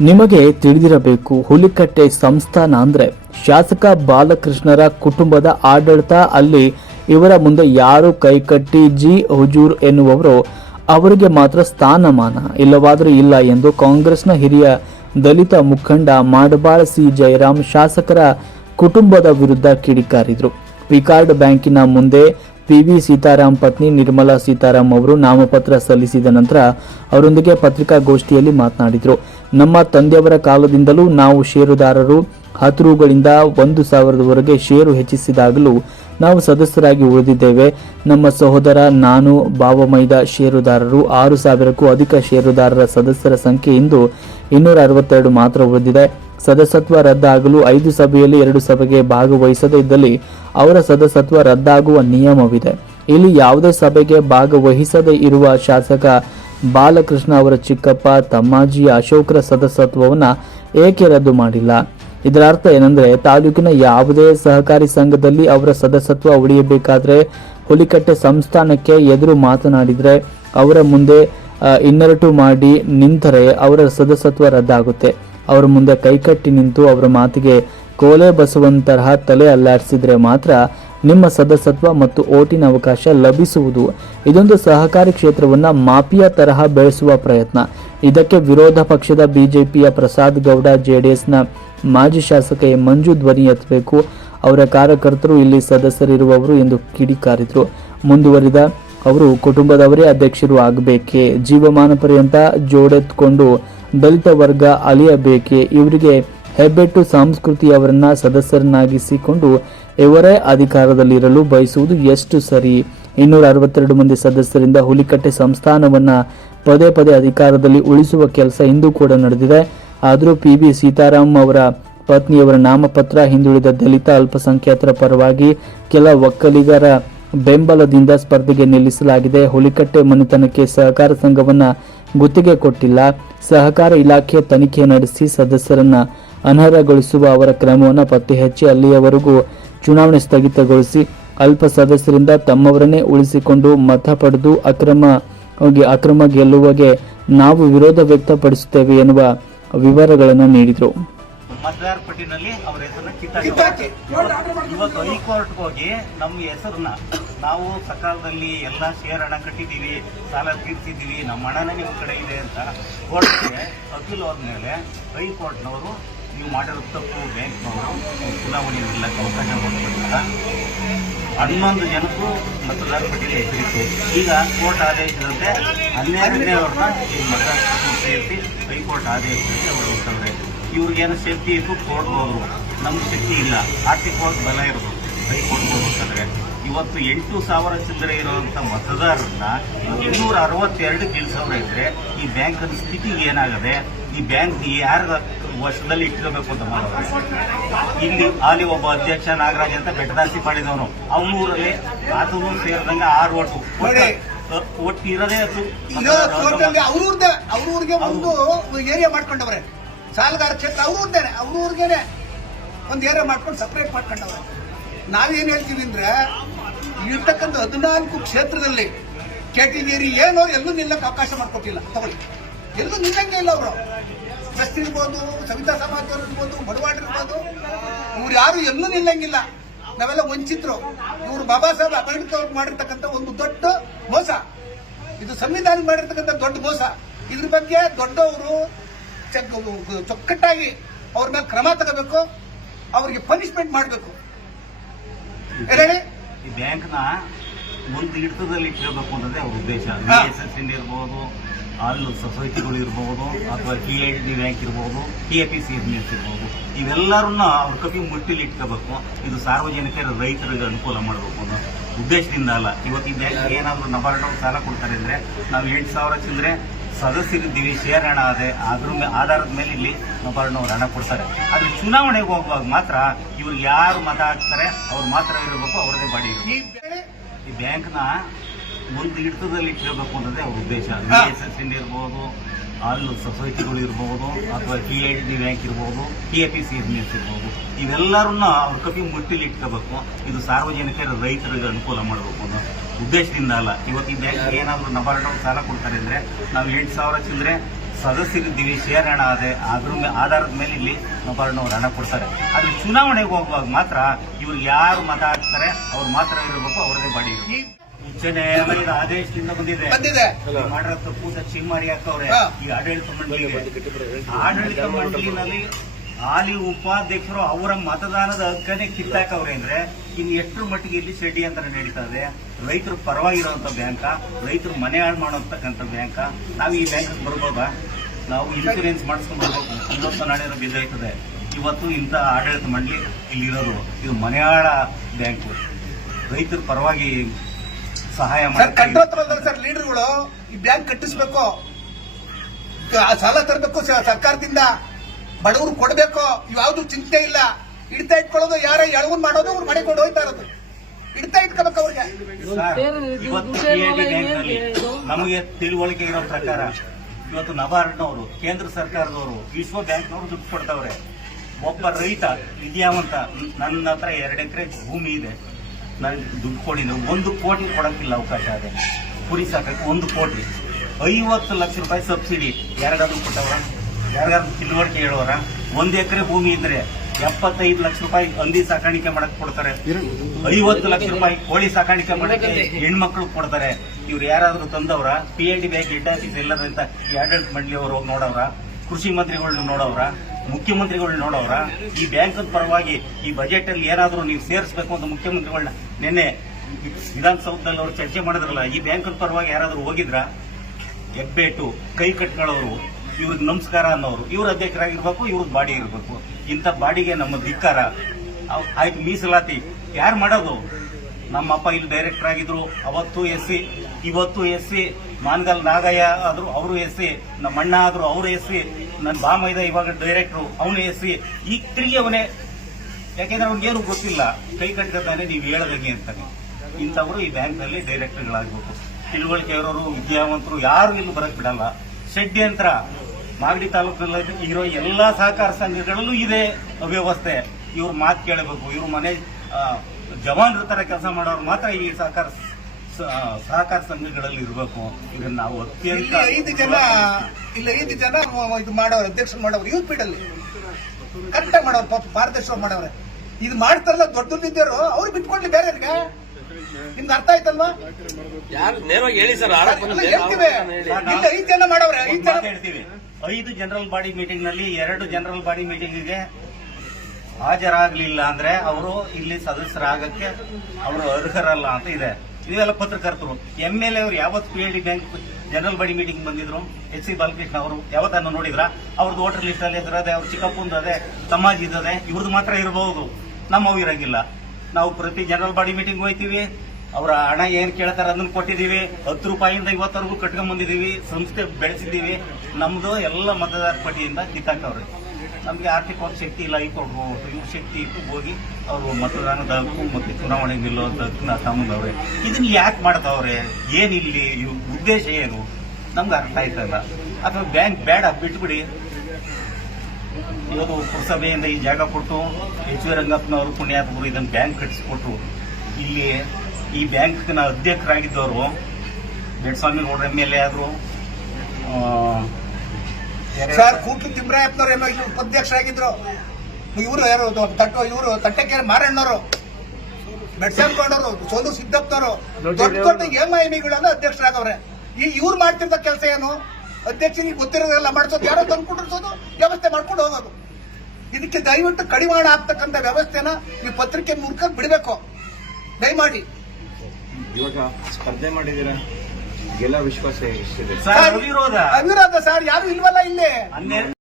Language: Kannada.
ನಿಮಗೆ ತಿಳಿದಿರಬೇಕು, ಹುಲಿಕಟ್ಟೆ ಸಂಸ್ಥಾನ ಅಂದ್ರೆ ಶಾಸಕ ಬಾಲಕೃಷ್ಣರ ಕುಟುಂಬದ ಆಡಳಿತ. ಅಲ್ಲಿ ಇವರ ಮುಂದೆ ಯಾರು ಕೈಕಟ್ಟಿ ಜಿ ಹುಜೂರ್ ಎನ್ನುವವರು, ಅವರಿಗೆ ಮಾತ್ರ ಸ್ಥಾನಮಾನ ಇಲ್ಲವಾದರೂ ಇಲ್ಲ ಎಂದು ಕಾಂಗ್ರೆಸ್ನ ಹಿರಿಯ ದಲಿತ ಮುಖಂಡ ಮಾಡಬಾಳ ಸಿ ಜಯರಾಮ್ ಶಾಸಕರ ಕುಟುಂಬದ ವಿರುದ್ಧ ಕಿಡಿಕಾರಿದ್ರು. ಪಿಕಾರ್ಡ್ ಬ್ಯಾಂಕಿನ ಮುಂದೆ ಪಿ ವಿ ಸೀತಾರಾಮ್ ಪತ್ನಿ ನಿರ್ಮಲಾ ಸೀತಾರಾಮ್ ಅವರು ನಾಮಪತ್ರ ಸಲ್ಲಿಸಿದ ನಂತರ ಅವರೊಂದಿಗೆ ಪತ್ರಿಕಾಗೋಷ್ಠಿಯಲ್ಲಿ ಮಾತನಾಡಿದರು. ನಮ್ಮ ತಂದೆಯವರ ಕಾಲದಿಂದಲೂ ನಾವು ಷೇರುದಾರರು. ಹತ್ತು ಒಂದು ಸಾವಿರದವರೆಗೆ ಷೇರು ಹೆಚ್ಚಿಸಿದಾಗಲೂ ನಾವು ಸದಸ್ಯರಾಗಿ ಉಳಿದಿದ್ದೇವೆ. ನಮ್ಮ ಸಹೋದರ, ನಾನು, ಭಾವಮೈದ ಷೇರುದಾರರು. ಆರು ಸಾವಿರಕ್ಕೂ ಅಧಿಕ ಷೇರುದಾರರ ಸದಸ್ಯರ ಸಂಖ್ಯೆ ಇಂದು ಇನ್ನೂರ ಅರವತ್ತೆರಡು ಮಾತ್ರ ಉಳಿದಿದೆ. ಸದಸ್ಯತ್ವ ರದ್ದಾಗಲು ಐದು ಸಭೆಯಲ್ಲಿ ಎರಡು ಸಭೆಗೆ ಭಾಗವಹಿಸದೇ ಇದ್ದಲ್ಲಿ ಅವರ ಸದಸ್ಯತ್ವ ರದ್ದಾಗುವ ನಿಯಮವಿದೆ. ಇಲ್ಲಿ ಯಾವುದೇ ಸಭೆಗೆ ಭಾಗವಹಿಸದೇ ಇರುವ ಶಾಸಕ ಬಾಲಕೃಷ್ಣ ಅವರ ಚಿಕ್ಕಪ್ಪ, ತಮ್ಮಾಜಿ ಅಶೋಕರ ಸದಸ್ಯತ್ವವನ್ನು ಏಕೆ ರದ್ದು ಮಾಡಿಲ್ಲ? ಇದರ ಅರ್ಥ ಏನಂದ್ರೆ, ತಾಲೂಕಿನ ಯಾವುದೇ ಸಹಕಾರಿ ಸಂಘದಲ್ಲಿ ಅವರ ಸದಸ್ಯತ್ವ ಉಳಿಯಬೇಕಾದ್ರೆ, ಹುಲಿಕಟ್ಟೆ ಸಂಸ್ಥಾನಕ್ಕೆ ಎದುರು ಮಾತನಾಡಿದರೆ, ಅವರ ಮುಂದೆ ಇನ್ನರಟು ಮಾಡಿ ನಿಂತರೆ ಅವರ ಸದಸ್ಯತ್ವ ರದ್ದಾಗುತ್ತೆ. ಅವರ ಮುಂದೆ ಕೈಕಟ್ಟಿ ನಿಂತು ಅವರ ಮಾತಿಗೆ ಕೋಲೆ ಬಸುವಂತಹ ತಲೆ ಅಲ್ಲಾಡಿಸಿದ್ರೆ ಮಾತ್ರ ನಿಮ್ಮ ಸದಸ್ಯತ್ವ ಮತ್ತು ಓಟಿನ ಅವಕಾಶ ಲಭಿಸುವುದು. ಇದೊಂದು ಸಹಕಾರಿ ಕ್ಷೇತ್ರವನ್ನ ಮಾಫಿಯಾ ತರಹ ಬೆಳೆಸುವ ಪ್ರಯತ್ನ. ಇದಕ್ಕೆ ವಿರೋಧ ಪಕ್ಷದ ಬಿಜೆಪಿಯ ಪ್ರಸಾದ್ ಗೌಡ, ಜೆಡಿಎಸ್ನ ಮಾಜಿ ಶಾಸಕ ಎ. ಮಂಜು ಧ್ವನಿ ಎತ್ತಬೇಕು. ಅವರ ಕಾರ್ಯಕರ್ತರು ಇಲ್ಲಿ ಸದಸ್ಯರಿರುವವರು ಎಂದು ಕಿಡಿಕಾರಿದರು. ಮುಂದುವರಿದ ಅವರು ಕುಟುಂಬದವರೇ ಅಧ್ಯಕ್ಷರು ಆಗಬೇಕೆ? ಜೀವಮಾನ ಪರ್ಯಂತ ಜೋಡೆತ್ಕೊಂಡು ದಲಿತ ವರ್ಗ ಅಲಿಯಬೇಕೆ? ಇವರಿಗೆ ಹೆಬ್ಬೆಟ್ಟು ಸಂಸ್ಕೃತಿಯವರನ್ನ ಸದಸ್ಯರನ್ನಾಗಿಸಿಕೊಂಡು ಇವರೇ ಅಧಿಕಾರದಲ್ಲಿರಲು ಬಯಸುವುದು ಎಷ್ಟು ಸರಿ? ಇನ್ನೂರ ಅರವತ್ತೆರಡು ಮಂದಿ ಸದಸ್ಯರಿಂದ ಹುಲಿಕಟ್ಟೆ ಸಂಸ್ಥಾನವನ್ನ ಪದೇ ಪದೇ ಅಧಿಕಾರದಲ್ಲಿ ಉಳಿಸುವ ಕೆಲಸ ಇಂದು ಕೂಡ ನಡೆದಿದೆ. ಆದರೂ ಪಿ ಬಿ ಸೀತಾರಾಮ್ ಅವರ ಪತ್ನಿಯವರ ನಾಮಪತ್ರ ಹಿಂದುಳಿದ ದಲಿತ ಅಲ್ಪಸಂಖ್ಯಾತರ ಪರವಾಗಿ ಕೆಲ ಒಕ್ಕಲಿಗರ ಬೆಂಬಲದಿಂದ ಸ್ಪರ್ಧೆಗೆ ನಿಲ್ಲಿಸಲಾಗಿದೆ. ಹುಲಿಕಟ್ಟೆ ಮನೆತನಕ್ಕೆ ಸಹಕಾರ ಸಂಘವನ್ನ ಗುತ್ತಿಗೆ ಕೊಟ್ಟಿಲ್ಲ. ಸಹಕಾರ ಇಲಾಖೆ ತನಿಖೆ ನಡೆಸಿ ಸದಸ್ಯರನ್ನ ಅನರ್ಹಗೊಳಿಸುವ ಅವರ ಕ್ರಮವನ್ನು ಪತ್ತೆ ಹಚ್ಚಿ ಅಲ್ಲಿಯವರೆಗೂ ಚುನಾವಣೆ ಸ್ಥಗಿತಗೊಳಿಸಿ ಅಲ್ಪ ಸದಸ್ಯರಿಂದ ತಮ್ಮವರನ್ನೇ ಉಳಿಸಿಕೊಂಡು ಮತ ಪಡೆದು ಅಕ್ರಮ ಅಕ್ರಮ ಗೆಲ್ಲುವಗೆ ನಾವು ವಿರೋಧ ವ್ಯಕ್ತಪಡಿಸುತ್ತೇವೆ ಎನ್ನುವ ವಿವರಗಳನ್ನು ನೀಡಿದರು ಮತದಾರ ಪಟ್ಟಿನಲ್ಲಿ ಅವರ ಹೆಸರನ್ನ ಕಿತ್ತಾಕಿ. ಇವತ್ತು ಹೈಕೋರ್ಟ್ಗೆ ಹೋಗಿ ನಮ್ಮ ಹೆಸರನ್ನ ನಾವು ಸಕಾಲದಲ್ಲಿ ಎಲ್ಲ ಶೇರ್ ಹಣ ಕಟ್ಟಿದ್ದೀವಿ ಸಾಲ ತೀರ್ಸಿದ್ದೀವಿ ನಮ್ಮ ಹಣನೇ ನಿಮ್ಮ ಕಡೆ ಇದೆ ಅಂತ ಕೋರ್ಟ್ಗೆ ಅಪೀಲ್ ಹೋದ್ಮೇಲೆ ಹೈಕೋರ್ಟ್ನವರು ನೀವು ಮಾಡಿರೋ ತಪ್ಪು ಬ್ಯಾಂಕ್ನವರು ಚುನಾವಣೆ ನಿಲ್ಲಕ್ಕೆ ಅವಕಾಶ ಮಾಡಿಕೊಟ್ಟಿಲ್ಲ ಹನ್ನೊಂದು ಜನಕ್ಕೂ ಮತದಾರ ಪಟ್ಟಿಗೆ ಹೆಸರಿತ್ತು. ಈಗ ಕೋರ್ಟ್ ಆದೇಶದಂತೆ ಹನ್ನೆರಡನೇ ಅವ್ರನ್ನ ಈ ಮತದಾರ ಸೇರಿಸಿ ಹೈಕೋರ್ಟ್ ಆದೇಶದಂತೆ ಅವರು ಹೋಗ್ತಾರೆ. ಇವ್ರಿಗೇನು ಸೇಫ್ಟಿ ಇತ್ತು, ಕೋರ್ಟ್ ಹೋದ್ರು. ನಮ್ಗೆ ಶಕ್ತಿ ಇಲ್ಲ. ಆರ್ಥಿಕವಾಗಿ ಬಲ ಇರೋದು. ಹೈಕೋರ್ಟ್ ಹೋಗ್ಬೇಕಾದ್ರೆ ಇವತ್ತು ಎಂಟು ಸಾವಿರ ಚಿಲ್ಲರೆ ಇರುವಂಥ ಮತದಾರರನ್ನ ಇನ್ನೂರ ಅರವತ್ತೆರಡು ಗೆಲ್ಸವ್ರೆ ಇದ್ರೆ ಈ ಬ್ಯಾಂಕ್ ಸ್ಥಿತಿ ಏನಾಗದೆ ಈ ಬ್ಯಾಂಕ್ ಯಾರ ವಶದಲ್ಲಿ ಇಟ್ಕೋಬೇಕು ಅಂತ ಮಾಡೋದು ಇಲ್ಲಿ ಅಲ್ಲಿ ಒಬ್ಬ ಅಧ್ಯಕ್ಷ ನಾಗರಾಜ್ ಅಂತ ಬೆಟ್ಟದಾಸಿ ಮಾಡಿದವನು. ಅವನೂರಲ್ಲಿ ಆತನು ಸೇರಿದಂಗೆ ಆರು. ಒಟ್ಟು- ಒಟ್ಟು ಇರೋದೇ ಅದು. ಇರೋ ಕೋರ್ಟಲ್ಲಿ ಒಂದು ಏರಿಯಾ ಮಾಡ್ಕೊಂಡವ್ರೆ. ಸಾಲಗಾರ ಕ್ಷೇತ್ರ ಅವ್ರದ್ದೇನೆ ಅವ್ರಿಗೇನೆ ಒಂದು ಏರಿಯಾ ಮಾಡ್ಕೊಂಡು ಸಪ್ರೇಟ್ ಮಾಡ್ಕೊಂಡವ್ರೆ. ನಾವೇನ್ ಹೇಳ್ತೀವಿ ಅಂದ್ರೆ ಇರ್ತಕ್ಕಂಥ ಹದಿನಾಲ್ಕು ಕ್ಷೇತ್ರದಲ್ಲಿ ಕ್ಯಾಟಗರಿ ಏನೋ ಎಲ್ಲೂ ನಿಲ್ಲಕ್ಕೆ ಅವಕಾಶ ಮಾಡ್ಕೊಟ್ಟಿಲ್ಲ. ತಗೊಳ್ಳಿ. ಎಲ್ಲೂ ನಿಲ್ಲಂಗೆ ಇಲ್ಲ ಅವರು. ಬೆಸ್ಟ್ ಇರ್ಬೋದು, ಸವಿತಾ ಸಮಾಜ ಇರ್ಬೋದು ಬಡವಾಡ್ ಇರ್ಬೋದು. ಇವ್ರು ಯಾರು ಎಲ್ಲೂ ನಿಲ್ಲಂಗಿಲ್ಲ. ನಾವೆಲ್ಲ ವಂಚಿತರು. ಇವರು ಬಾಬಾ ಸಾಹೇಬ್ ಅಂಬೇಡ್ಕರ್ ಅವ್ರು ಮಾಡಿರ್ತಕ್ಕಂಥ ಒಂದು ದೊಡ್ಡ ಮೋಸ. ಇದು ಸಂವಿಧಾನ ಮಾಡಿರ್ತಕ್ಕಂಥ ದೊಡ್ಡ ಮೋಸ. ಇದ್ರ ಬಗ್ಗೆ ದೊಡ್ಡವರು ಚಕ್- ಚೊಕ್ಕಟ್ಟಾಗಿ ಅವ್ರ ಮೇಲೆ ಕ್ರಮ ತಗೋಬೇಕು. ಅವ್ರಿಗೆ ಪನಿಷ್ಮೆಂಟ್ ಮಾಡಬೇಕು. ಹೇಳಿ? ಈ ಬ್ಯಾಂಕ್ನ ಒಂದು ಹಿಡಿತದಲ್ಲಿ ಇಟ್ಕೋಬೇಕು ಅನ್ನೋದೇ ಅವ್ರ ಉದ್ದೇಶ. ಎಸ್ ಎಸ್ ಎನ್ ಇರ್ಬೋದು ಹಾಲು ಸೊಸೈಟಿಗಳು ಇರ್ಬೋದು ಅಥವಾ ಟಿ ಐ ಡಿ ಬ್ಯಾಂಕ್ ಇರ್ಬೋದು ಟಿ ಎ ಪಿ ಸಿ ಇರ್ಬೋದು ಇವೆಲ್ಲರನ್ನ ಅವ್ರ ಕಪಿ ಮುಟ್ಟಿಲಿ ಇಟ್ಕೋಬೇಕು. ಇದು ಸಾರ್ವಜನಿಕರ ರೈತರಿಗೆ ಅನುಕೂಲ ಮಾಡಬೇಕು ಅನ್ನೋ ಉದ್ದೇಶದಿಂದ ಅಲ್ಲ. ಇವತ್ತು ಈ ಬ್ಯಾಂಕ್ ಏನಾದರೂ ನಬಾರ್ಡ್ ಸಾಲ ಕೊಡ್ತಾರೆ ಅಂದ್ರೆ ನಾವು ಎಂಟು ಸಾವಿರ ಚಿಲ್ಲರೆ ಸದಸ್ಯರಿದ್ದೀವಿ ಶೇರ್ ಹಣ ಅದೇ ಅದ್ರ ಆಧಾರದ ಮೇಲೆ ಇಲ್ಲಿ ನಬಾರ್ಡ್ನವ್ರು ಹಣ ಕೊಡ್ತಾರೆ. ಆದ್ರೆ ಚುನಾವಣೆಗೆ ಹೋಗುವಾಗ ಮಾತ್ರ ಇವ್ರು ಯಾರು ಮತ ಹಾಕ್ತಾರೆ ಅವ್ರು ಮಾತ್ರ ಇರಬೇಕು ಅವ್ರದೇ ಬಾಡಿ ಈ ಬ್ಯಾಂಕ್ನ ಒಂದು ಹಿಡಿತದಲ್ಲಿ ಇಟ್ಕೋಬೇಕು ಅನ್ನೋದೇ ಅವ್ರ ಉದ್ದೇಶ. ಎಸ್ ಎಸ್ ಇಂದ ಇರ್ಬೋದು ಹಾಲು ಸೊಸೈಟಿಗಳು ಇರ್ಬೋದು ಅಥವಾ ಟಿ ಐ ಡಿ ಬ್ಯಾಂಕ್ ಇರ್ಬೋದು ಟಿ ಎ ಪಿ ಸಿ ಇರ್ಬೋದು, ಇವೆಲ್ಲರನ್ನ ಅವ್ರ ಕಪಿ ಮುಟ್ಟಿಲಿ ಇಟ್ಕೋಬೇಕು. ಇದು ಸಾರ್ವಜನಿಕರ ರೈತರಿಗೆ ಅನುಕೂಲ ಮಾಡಬೇಕು ಅನ್ನೋ ಉದ್ದೇಶದಿಂದ ಅಲ್ಲ. ಇವತ್ತು ಈ ಬ್ಯಾಂಕ್ ಏನಾದರೂ ನಬಾರ್ಡ್ ಸಾಲ ಕೊಡ್ತಾರೆ ಅಂದ್ರೆ ನಾವು ಎಂಟು ಸಾವಿರ ಚಿಲ್ಲರೆ ಸದಸ್ಯರಿದ್ದೀವಿ ಶೇರ್ ಹಣ ಅದೇ ಅದ್ರ ಆಧಾರದ ಮೇಲೆ ಇಲ್ಲಿ ನಬಾರ್ಡ್ನವ್ರು ಹಣ ಕೊಡ್ತಾರೆ. ಆದ್ರೆ ಚುನಾವಣೆಗೆ ಹೋಗುವಾಗ ಮಾತ್ರ ಇವ್ರು ಯಾರು ಮತ ಹಾಕ್ತಾರೆ, ಅವ್ರು ಮಾತ್ರ ಇರಬೇಕು ಅವ್ರದೇ ಬಾಡಿ ನ್ಯಾಯಾಲಯದ ಆದೇಶದಿಂದ ಬಂದಿದೆ. ಬಂದಿದೆ. ಮಾಡಿರೋ ತಪ್ಪು ಚಿಮ್ಮಾರಿ ಹಾಕವ್ರೆ. ಈ ಆಡಳಿತ ಮಂಡಳಿ. ಆಡಳಿತ ಮಂಡಳಿನಲ್ಲಿ ಹಾಲಿ ಉಪಾಧ್ಯಕ್ಷರು ಅವರ ಮತದಾನದ ಹಕ್ಕನ್ನೇ ಕಿತ್ತಾಕವ್ರೆ ಅಂದ್ರೆ ಇನ್ನು ಎಷ್ಟರ ಮಟ್ಟಿಗೆ ಇಲ್ಲಿ ಷಡ್ಯಂತ್ರ ನಡೀತಾ ಇದೆ? ರೈತರು ಪರವಾಗಿರುವಂತ ಬ್ಯಾಂಕ ರೈತರು ಮನೆ ಹಾಳು ಮಾಡತಕ್ಕಂಥ ಬ್ಯಾಂಕ. ನಾವು ಈ ಬ್ಯಾಂಕ್ ಬರ್ಬೋದಾ? ನಾವು ಇನ್ಸೂರೆನ್ಸ್ ಮಾಡಿಸ್ಕೊಂಡು ಬರ್ಬೇಕು ಇವತ್ತು ನಾಳೆ ಬಿದ್ದೈತದೆ ಇವತ್ತು ಇಂತ ಆಡಳಿತ ಮಂಡಳಿ ಇಲ್ಲಿರೋದು. ಇದು ಮನೆಯಾಳ ಬ್ಯಾಂಕು. ರೈತರ ಪರವಾಗಿ ಸಹಾಯ ಸರ್ ಮಾಡಿ ಕಂಟ್ರೋಲ್ ಸರ್ ಲೀಡರ್ಗಳು ಈ ಬ್ಯಾಂಕ್ ಕಟ್ಟಿಸ್ಬೇಕು. ಆ ಸಾಲ ತರಬೇಕು ಸರ್ಕಾರದಿಂದ. ಬಡವರು ಕೊಡಬೇಕು. ಯಾವ್ದು ಚಿಂತೆ ಇಲ್ಲ. ಇಡ್ತಾ ಇಟ್ಕೊಳ್ಳೋದು ಯಾರ ಎಳವನ್ ಮಾಡೋದು ಅವ್ರು ಮನೆಕೊಂಡು ಹೋಗ್ತಾ ಇರೋದು. ಇಡ್ತಾ ಇಟ್ಕೋಬೇಕು ಅವ್ರಿಗೆ. ನಮಗೆ ತಿಳುವಳಿಕೆ ಇರೋ ಪ್ರಕಾರ ಇವತ್ತು ನಬಾರ್ಡ್ನವರು ಕೇಂದ್ರ ಸರ್ಕಾರದವರು ವಿಶ್ವ ಬ್ಯಾಂಕ್ನವರು ದುಡ್ಡು ಕೊಡ್ತಾವ್ರೆ. ಒಬ್ಬ ರೈತ ವಿದ್ಯಾವಂತ ನನ್ನ ಹತ್ರ ಎರಡು ಎಕರೆ ಭೂಮಿ ಇದೆ. ನಾನು ದುಡ್ಡು ಕೊಡಿ ಒಂದು ಕೋಟಿ ಕೊಡಕ್ಕಿಲ್ಲ ಅವಕಾಶ ಅದೇ ಕುರಿ ಸಾಕಕ್ಕೆ ಒಂದು ಕೋಟಿ. ಐವತ್ತು ಲಕ್ಷ ರೂಪಾಯಿ ಸಬ್ಸಿಡಿ. ಯಾರಿಗಾದ್ರೂ ಕೊಟ್ಟವರ? ಯಾರಿಗಾದ್ರೂ ತಿಳುವಳಿಕೆ ಹೇಳೋರ? ಒಂದು ಎಕರೆ ಭೂಮಿ ಇದ್ರೆ ಎಪ್ಪತ್ತೈದು ಲಕ್ಷ ರೂಪಾಯಿ ಹಂದಿ ಸಾಕಾಣಿಕೆ ಮಾಡಕ್ ಕೊಡ್ತಾರೆ. ಐವತ್ತು ಲಕ್ಷ ರೂಪಾಯಿ ಕೋಳಿ ಸಾಕಾಣಿಕೆ ಮಾಡಕ್ಕೆ ಹೆಣ್ಮಕ್ಳು ಕೊಡ್ತಾರೆ. ಇವ್ರು ಯಾರಾದ್ರೂ ತಂದವ್ರ? P L D bank head office ಆಡಳಿತ ಮಂಡಳಿಯವರು ಹೋಗಿ ನೋಡವ್ರ? ಕೃಷಿ ಮಂತ್ರಿಗಳನ್ನ ನೋಡವ್ರ? ಮುಖ್ಯಮಂತ್ರಿಗಳನ್ನ ನೋಡೋರ ಈ ಬ್ಯಾಂಕ್ ಪರವಾಗಿ ಈ ಬಜೆಟ್ ಅಲ್ಲಿ ಏನಾದರೂ ನೀವು ಸೇರಿಸಬೇಕು ಅಂತ ಮುಖ್ಯಮಂತ್ರಿಗಳನ್ನ ನಿನ್ನೆ ವಿಧಾನಸೌಧದಲ್ಲಿ ಅವರು ಚರ್ಚೆ ಮಾಡಿದ್ರಲ್ಲ, ಈ ಬ್ಯಾಂಕ್ ಪರವಾಗಿ ಯಾರಾದರೂ ಹೋಗಿದ್ರ? ಹೆಬ್ಬೆಟ್ಟು, ಕೈ ಕಟ್ಕೊಳ್ಳೋರು, ಇವ್ರಿಗೆ ನಮಸ್ಕಾರ ಅನ್ನೋರು, ಇವ್ರ ಅಧ್ಯಕ್ಷರಾಗಿರ್ಬೇಕು ಇವ್ರದ್ದು ಬಾಡಿ ಇರಬೇಕು. ಇಂಥ ಬಾಡಿಗೆ ನಮ್ಮ ಧಿಕ್ಕಾರ. ಆಯ್ತು, ಮೀಸಲಾತಿ. ಯಾರು ಮಾಡೋದು? ನಮ್ಮ ಅಪ್ಪ ಇಲ್ಲಿ ಡೈರೆಕ್ಟರ್ ಆಗಿದ್ರು, ಅವತ್ತು ಎಸ್ ಇವತ್ತು ಎಸ್ ಸಿ ಮಾನ್ಗಲ್ ನಾಗಯ್ಯ ಆದ್ರು ಅವರು ಎಸ್ ಸಿ ನಮ್ಮ ಅಣ್ಣ ಆದ್ರು ಅವರು ಎಸ್ ಸಿ ನನ್ನ ಬಾಮೈದ ಇವಾಗ ಡೈರೆಕ್ಟ್ರು ಅವನು ಎಸ್ ಈ ಕ್ರಿಯೆ ಅವನೇ, ಯಾಕೆಂದ್ರೆ ಅವ್ನಿಗೇನು ಗೊತ್ತಿಲ್ಲ. ಕೈ ಕಟ್ಟಿದ್ದಾನೆ ನೀವು ಹೇಳದಂಗೆ ಅಂತಾನೆ. ಇಂಥವರು ಈ ಬ್ಯಾಂಕ್ನಲ್ಲಿ ಡೈರೆಕ್ಟರ್ಗಳಾಗಬೇಕು. ತಿಳುವಳಿಕೆ ಇರೋರು ವಿದ್ಯಾವಂತರು ಯಾರು ಇಲ್ಲಿ ಬರಕ್ ಬಿಡಲ್ಲ. ಷಡ್ಯಂತ್ರ ಮಾಗಡಿ ತಾಲೂಕಿನಲ್ಲಿ ಇರೋ ಎಲ್ಲಾ ಸಹಕಾರ ಸಂಘಗಳಲ್ಲೂ ಇದೆ ಅವ್ಯವಸ್ಥೆ. ಇವ್ರ ಮಾತು ಕೇಳಬೇಕು, ಇವ್ರ ಮನೆ ಜವಾನ್ ಕೆಲಸ ಮಾಡೋರು ಮಾತ್ರ ಈ ಸಹಕಾರ ಸಹಕಾರ ಸಂಘಗಳಲ್ಲಿ ಇರಬೇಕು. ಇದನ್ನ ನಾವು ಅತ್ಯಂತ ಐದು ಜನ ಇಲ್ಲಿ ಐದು ಜನ ಇದು ಮಾಡೋರು ಅಧ್ಯಕ್ಷ ಮಾಡೋರು ಯೂತ್ ಪೀಡಲ್ಲಿ ಕರೆಕ್ಟಾಗಿ ಮಾಡೋರು ಪಾಪ ಪಾರದರ್ಶಕ ಮಾಡೋರೆ. ಇದು ಮಾಡ್ತಾರಲ್ಲ ದೊಡ್ಡ ದೊಡ್ಡಿದ್ದರು ಅವ್ರು ಬೇರೆ ಬೇರೆಯವ್ರಿಗೆ ನಿಮ್ಗೆ ಅರ್ಥ ಆಯ್ತಲ್ವಾ? ಯಾರು ನೇರವಾಗಿ ಹೇಳಿ ಸರ್. ಇಲ್ಲಿ ಐದು ಜನ ಮಾಡೋರು ಐದು ಜನ ಹೇಳ್ತೀವಿ. ಐದು ಜನರಲ್ ಬಾಡಿ ಮೀಟಿಂಗ್ನಲ್ಲಿ ಎರಡು ಜನರಲ್ ಬಾಡಿ ಮೀಟಿಂಗ್ಗೆ ಹಾಜರಾಗಲಿಲ್ಲ ಅಂದ್ರೆ ಅವರು ಇಲ್ಲಿ ಸದಸ್ಯರಾಗಕ್ಕೆ ಅವರು ಅರ್ಹರಲ್ಲ ಅಂತ ಇದೆ. ಇವೆಲ್ಲ ಪತ್ರಕರ್ತರು. ಎಂ ಎಲ್ ಎ ಅವರು ಯಾವತ್ತು P L D bank general body meeting ಬಂದಿದ್ರು ಎಚ್ ಸಿ ಬಾಲಕೃಷ್ಣ ಅವರು ಯಾವತ್ತನ್ನು ನೋಡಿದ್ರ? ಅವ್ರದ್ದು ವೋಟರ್ ಲಿಸ್ಟ್ ಅಲ್ಲಿ ಇದ್ರದೆ ಅವ್ರ ಚಿಕ್ಕಪ್ಪಂದು ಅದೇ, ಸಮಾಜ ಇದ್ದದೆ ಇವ್ರದ್ದು ಮಾತ್ರ ಇರಬಹುದು ನಮ್ಮವು ಇರಂಗಿಲ್ಲ. ನಾವು ಪ್ರತಿ ಜನರಲ್ ಬಾಡಿ ಮೀಟಿಂಗ್ ಹೋಯ್ತೀವಿ, ಅವರ ಹಣ ಏನ್ ಕೇಳ್ತಾರೆ ಅದನ್ನ ಕೊಟ್ಟಿದೀವಿ, ಹತ್ತು ರೂಪಾಯಿಂದ ಇವತ್ತರೆಗೂ ಕಟ್ಕೊಂಡ್ ಬಂದಿದೀವಿ, ಸಂಸ್ಥೆ ಬೆಳೆಸಿದೀವಿ ನಮ್ದು ಎಲ್ಲ ಮತದಾರ ಪಟ್ಟಿಯಿಂದ ಕಿತ್ತಾಕವ್ರೆ ನಮ್ಗೆ ಆರ್ಥಿಕವಾಗಿ ಶಕ್ತಿ ಇಲ್ಲ, ಈ ಕೊಡ್ಬೋದು ಇವ್ರ ಶಕ್ತಿ ಇಟ್ಟು ಹೋಗಿ ಅವರು ಮತದಾನದ ಹಕ್ಕು ಮತ್ತೆ ಚುನಾವಣೆ ನಿಲ್ಲೋದ ಹಕ್ಕನ್ನ ತಗೊಂಡವ್ರೆ ಇದನ್ನ ಯಾಕೆ ಮಾಡ್ತಾವ್ರೆ ಏನಿಲ್ಲಿ? ಇವ್ರ ಉದ್ದೇಶ ಏನು? ನಮ್ಗೆ ಅರ್ಥ ಆಯ್ತಲ್ಲ. ಅಥವಾ ಬ್ಯಾಂಕ್ ಬೇಡ ಬಿಟ್ಬಿಡಿ. ಇವತ್ತು ಪುರಸಭೆಯಿಂದ ಈ ಜಾಗ ಕೊಟ್ಟು ಎಚ್ ವಿ ರಂಗಪ್ಪನವರು, ಪುಣ್ಯಾತ್ಮರು ಇದನ್ನು ಬ್ಯಾಂಕ್ ಕಟ್ಟಿಸ್ಕೊಟ್ರು. ಇಲ್ಲಿ ಈ ಬ್ಯಾಂಕ್ನ ಅಧ್ಯಕ್ಷರಾಗಿದ್ದವರು, ಬೆಡ್ಸ್ವಾಮಿ ಗೌಡ್ರ ಎಂ ಎಲ್ ಎ ಆದರು? ಸರ್ ಕೂಟು ತಿಮ್ರಾಯಪ್ಪನವ್ರು ಏನೋ ಇಲ್ಲಿ ಉಪಾಧ್ಯಕ್ಷರಾಗಿದ್ರು ಇವರು ಯಾರು ತಟ್ಟ ಇವರು ತಟ್ಟಕ್ಕೆ ಮಾರಣ್ಣವರು. ಮೆಡ್ಸನ್ಕೊಂಡವರು ಸೋಲು ಸಿದ್ದಪ್ಪನವರು ದೊಡ್ಡ ದೊಡ್ಡ ಎಂ ಐಮಿಗಳೆಲ್ಲ ಅಧ್ಯಕ್ಷರಾದವ್ರೆ. ಈ ಇವ್ರು ಮಾಡ್ತಿರ್ತ ಕೆಲಸ ಏನು? ಅಧ್ಯಕ್ಷರಿಗೆ ಗೊತ್ತಿರೋದೆಲ್ಲ ಮಾಡಿಸೋದು ಯಾರೋ ತಂದ್ಕೊಂಡಿರ್ಸೋದು ವ್ಯವಸ್ಥೆ ಮಾಡ್ಕೊಂಡು ಹೋಗೋದು. ಇದಕ್ಕೆ ದಯವಿಟ್ಟು ಕಡಿವಾಣ ಆಗ್ತಕ್ಕಂಥ ವ್ಯವಸ್ಥೆನ ಈ ಪತ್ರಿಕೆ ಮೂಲಕ ಬಿಡಬೇಕು. ದಯಮಾಡಿ. ಇವಾಗ ಸ್ಪರ್ಧೆ ಮಾಡಿದ್ದೀರಾ? ಗೆಲ್ಲ ವಿಶ್ವಾಸ ಎಷ್ಟಿದೆ? ಸರ್ ಅವಿರೋಧ. ಅವಿರೋಧ ಸರ್ ಯಾರು ಇಲ್ವಲ್ಲ ಇಲ್ಲಿ.